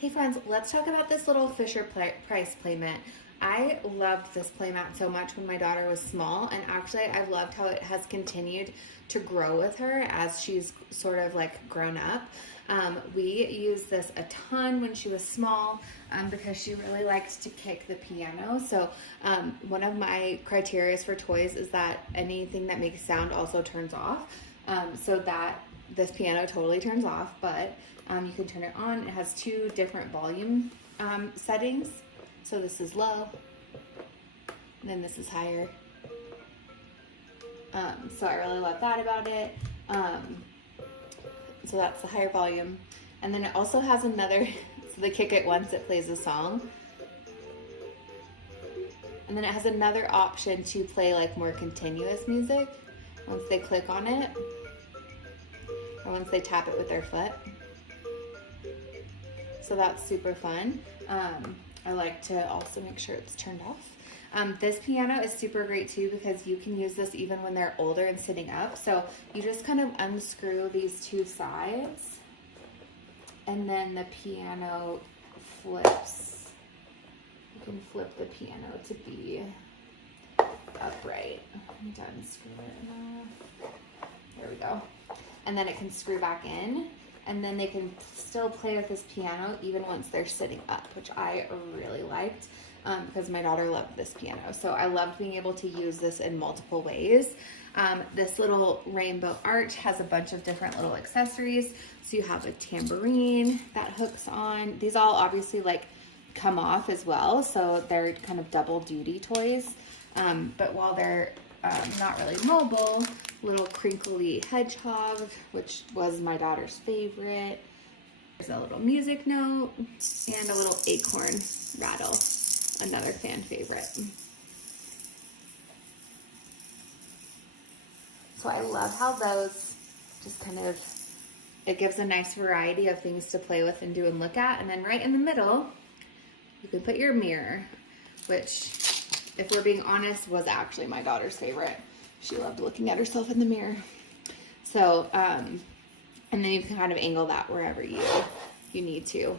Hey friends, let's talk about this little Fisher-Price playmat. I loved this playmat so much when my daughter was small, and actually I've loved how it has continued to grow with her as she's sort of like grown up. We used this a ton when she was small because she really liked to kick the piano. So one of my criteria for toys is that anything that makes sound also turns off. So that this piano totally turns off, but you can turn it on. It has two different volume settings. So this is low, and then this is higher. So I really love that about it. So that's the higher volume. And then it also has another, so they kick it once, it plays a song. And then it has another option to play like more continuous music once they click on it, or once they tap it with their foot. So that's super fun. I like to also make sure it's turned off. This piano is super great too because you can use this even when they're older and sitting up. So you just kind of unscrew these two sides and then the piano flips. You can flip the piano to be upright. I need to unscrew it. There we go. And then it can screw back in. And then they can still play with this piano even once they're sitting up, which I really liked because my daughter loved this piano. So I loved being able to use this in multiple ways. This little rainbow arch has a bunch of different little accessories. So you have a tambourine that hooks on. These all obviously like come off as well. So they're kind of double duty toys. But while they're not really mobile, little crinkly hedgehog, which was my daughter's favorite. There's a little music note and a little acorn rattle, another fan favorite. So I love how those just kind of, it gives a nice variety of things to play with and do and look at. And then right in the middle, you can put your mirror, which, if we're being honest, was actually my daughter's favorite. She loved looking at herself in the mirror. So, and then you can kind of angle that wherever you need to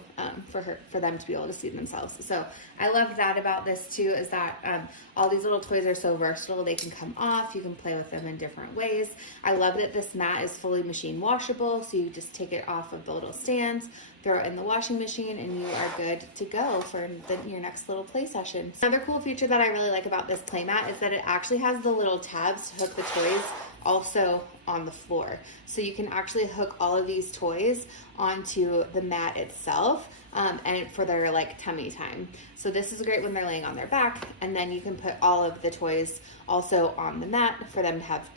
for them to be able to see themselves. So I love that about this too, is that all these little toys are so versatile. They can come off. You can play with them in different ways. I love that this mat is fully machine washable. So you just take it off of the little stands, throw it in the washing machine, and you are good to go for your next little play session. Another cool feature that I really like about this playmat is that it actually has the little tabs to hook the toys also on the floor. So you can actually hook all of these toys onto the mat itself and for their like tummy time. So this is great when they're laying on their back, and then you can put all of the toys also on the mat for them to have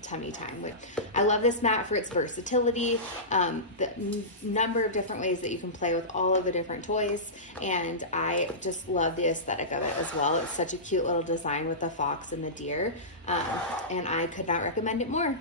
tummy time. I love this mat for its versatility, the number of different ways that you can play with all of the different toys, and I just love the aesthetic of it as well. It's such a cute little design with the fox and the deer, and I could not recommend it more.